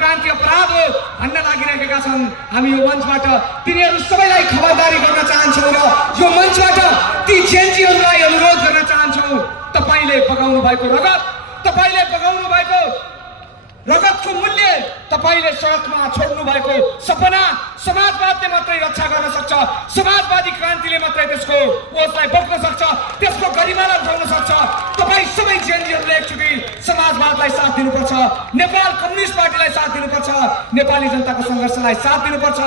क्रान्ति अपराध हो भन्न लागिरहेका छन्। हामी यो मञ्चबाट तिनीहरू सबैलाई खबरदारी गर्न चाहन्छौँ र यो मञ्चबाट ती जेन्जीहरूलाई अनुरोध गर्न चाहन्छौँ, तपाईले बगाउनु भएको रगत, तपाईले बगाउनु भएको रगतको मूल्य, तपाईले सडकमा छोड्नु भएको सपना समाजवादले मात्रै रक्षा गर्न सक्छ। समाजवादी क्रान्तिले मात्रै त्यसको ओजलाई बोक्न सक्छ, त्यसको गरिमालाई उठाउन सक्छ। तपाईँ सबै जेएनजीहरूले एकचोटि समाजवादलाई साथ दिनुपर्छ, नेपाल कम्युनिस्ट पार्टीलाई साथ दिनुपर्छ, नेपाली जनताको सङ्घर्षलाई साथ दिनुपर्छ।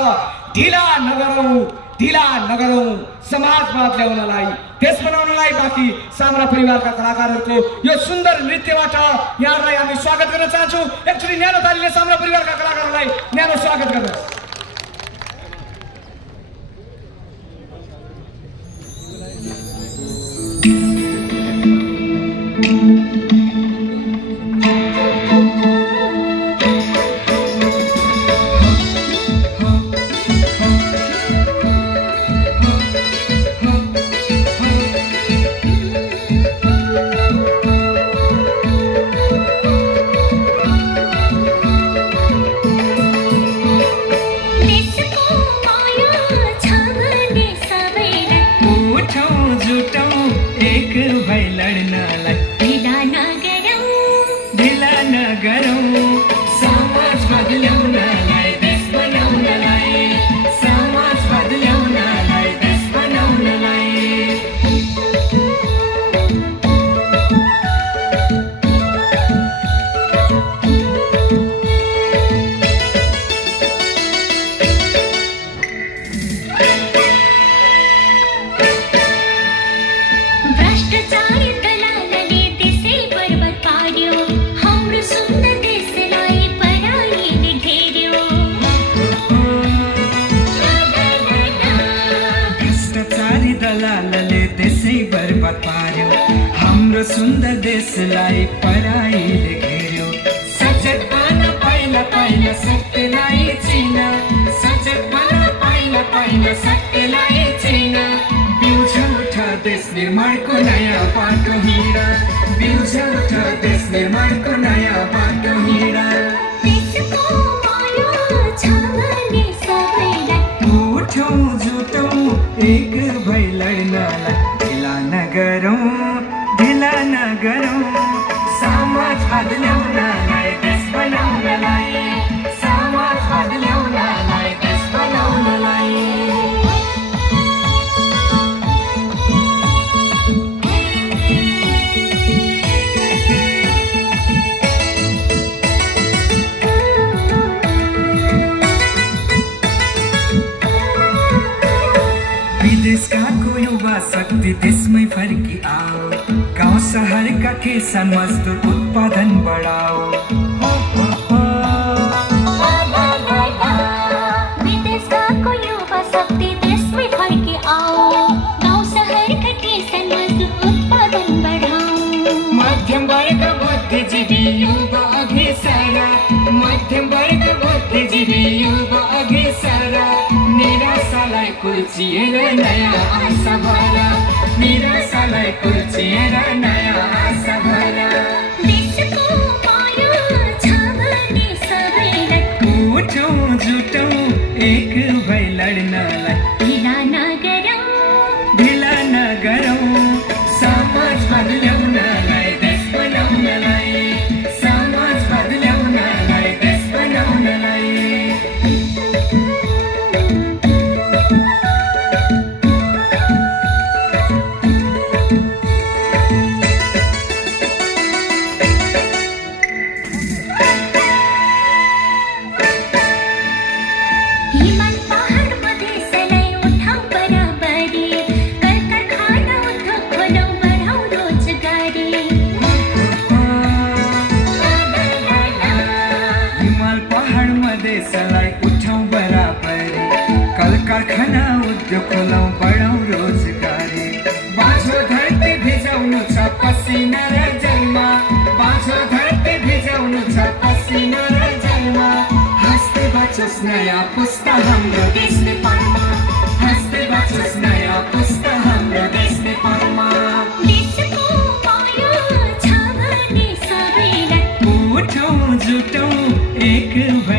ढिला नगरौँ समाजवाद ल्याउनलाई, देश बनाउनलाई। बाँकी साम्रा परिवारका कलाकारहरूको यो सुन्दर नृत्यबाट यहाँहरूलाई हामी स्वागत गर्न चाहन्छौँ। एकचोटि न्यानो तालीले साम्रा परिवारका कलाकारहरूलाई न्यानो स्वागत गर्नुहोस्। सुन्दर देशलाई पराईले घेर्यो, सजग बन पाइला सत्यलाई चिन, सजग बन पाइला सत्यलाई चिन। बिउछ उठ देश निर्माणको नयाँ बाटो हिँड, बिउछ उठ देश निर्माणको नयाँ बाटो हिँड। उठौँ जुटौँ एक भई लड्नलाई, ढिला नगरौँ समाजवाद ल्याउनलाई, देश बनाउनलाई, समाजवाद ल्याउनलाई, देश बनाउनलाई। विदेशका युवा शक्ति देशमै फर्की आओ, गाउँ शहरका किसान मजदुर उत्पादन बढाओ। विदेशको युवा शक्ति देशमै फर्की आओ, गाउँ शहरका किसान मजदुर उत्पादन बढाओ। मध्यम वर्ग बुद्धिजीवी युवा अघि सर, मध्यम वर्ग बुद्धिजीवी युवा अघि सर। निराशालाई कुल्चिएर नयाँ आशा भर, निराशालाई कुल्चिएर नयाँ आशा भर। देशको माया छ भने सबैलाई, उठौँ जुटौँ एक भई लड्नलाई, ढिला नगरौँ समाजवाद ल्याउनलाई, देश बनाउनलाई, समाजवाद ल्याउनलाई, देश बनाउनलाई। कारखाना उद्योग खोलौँ, बढाउँ रोजगारी। बाँझो धरती भिजाउनु छ पसिना र जलमा, बाँझो धरती भिजाउनु छ पसिना र जलमा। हाँस्दै बचोस् नयाँ पुस्ता हाम्रो देश नेपालमा, हाँस्दै बचोस् नयाँ पुस्ता हाम्रो देश नेपालमा। देशको माया छ भने सबैलाई, उठौँ जुटौँ एक एक